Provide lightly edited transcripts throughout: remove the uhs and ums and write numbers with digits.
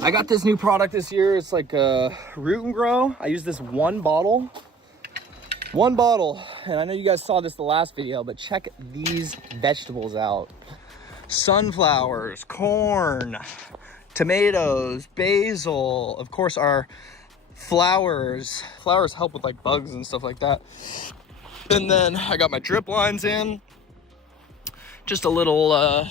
I got this new product this year. It's like a root and grow. I use this one bottle, and I know you guys saw this the last video, but check these vegetables out. Sunflowers, corn, tomatoes, basil, of course our flowers. Flowers help with like bugs and stuff like that. And then I got my drip lines in, just a little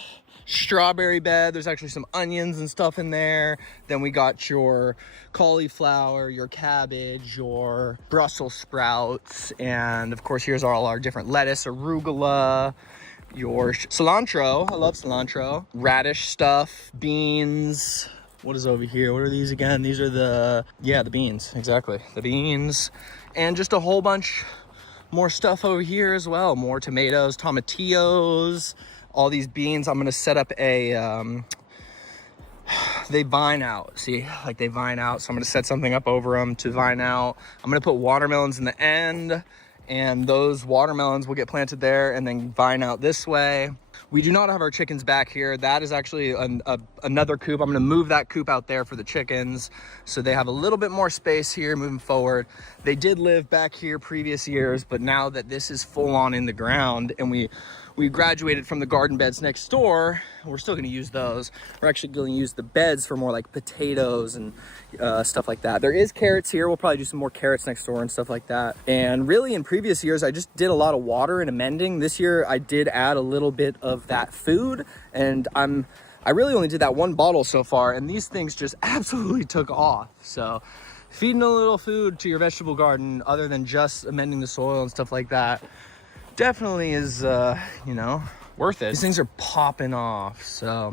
strawberry bed. There's actually some onions and stuff in there. Then we got your cauliflower, your cabbage, your Brussels sprouts, and of course here's all our different lettuce, arugula, your cilantro. I love cilantro. Radish stuff, beans. What is over here? What are these again? These are the beans, exactly. The beans, and just a whole bunch more stuff over here as well. More tomatoes, tomatillos, all these beans. I'm gonna set up a, they vine out, see, like they vine out. So I'm gonna set something up over them to vine out. I'm gonna put watermelons in the end, and those watermelons will get planted there and then vine out this way. We do not have our chickens back here. That is actually another coop. I'm gonna move that coop out there for the chickens, so they have a little bit more space here moving forward. They did live back here previous years, but now that this is full on in the ground and we graduated from the garden beds next door, we're still gonna use those. We're actually gonna use the beds for more like potatoes and stuff like that. There is carrots here. We'll probably do some more carrots next door and stuff like that. And really in previous years, I just did a lot of water and amending. This year I did add a little bit of that food, and I really only did that one bottle so far, and these things just absolutely took off. So feeding a little food to your vegetable garden other than just amending the soil and stuff like that definitely is, you know, worth it. These things are popping off. So